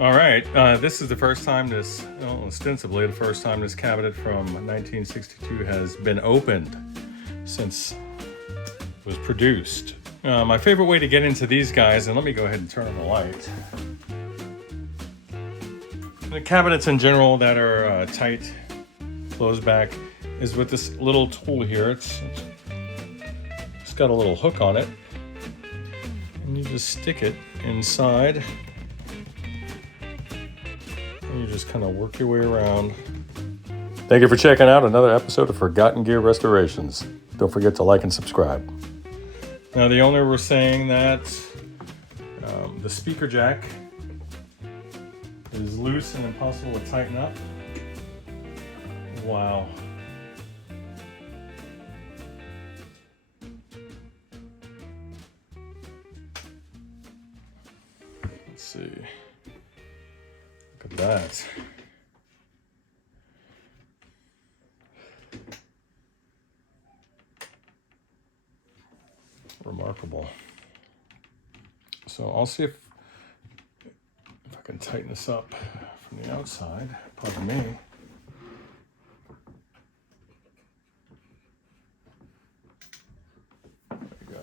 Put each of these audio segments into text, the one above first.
All right, this is the first time this, well, ostensibly the first time this cabinet from 1962 has been opened since it was produced. My favorite way to get into these guys, and let me go ahead and turn on the light. The cabinets in general that are tight, closed back, is with this little tool here. It's got a little hook on it, and you just stick it inside. And you just kind of work your way around. Thank you for checking out another episode of Forgotten Gear Restorations. Don't forget to like and subscribe. Now, the owner was saying that the speaker jack is loose and impossible to tighten up. Wow. Let's see. Look at that. Remarkable. So I'll see if I can tighten this up from the outside. Pardon me. There we go.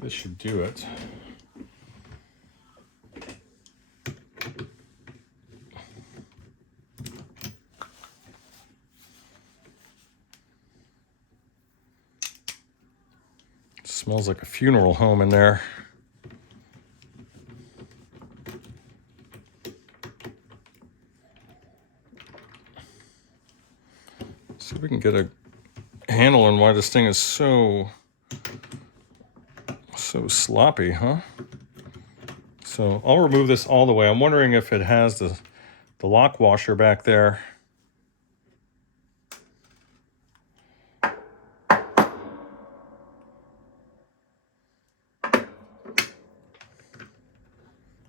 This should do it. Smells like a funeral home in there. See if we can get a handle on why this thing is so sloppy, huh? So I'll remove this all the way. I'm wondering if it has the lock washer back there.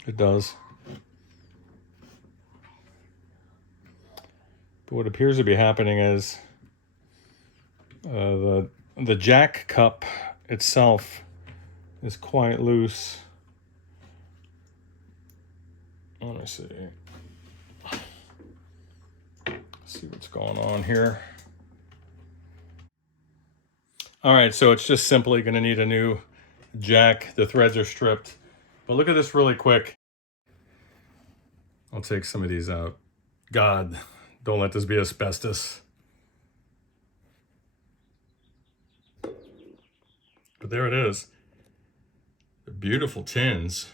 It does. But what appears to be happening is the jack cup itself is quite loose. Let me see. See what's going on here. All right, so it's just simply going to need a new jack. The threads are stripped. But look at this really quick. I'll take some of these out. God, don't let this be asbestos. But there it is. They're beautiful tins.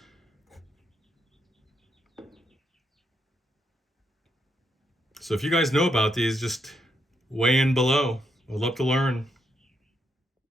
So if you guys know about these, just weigh in below. I'd love to learn.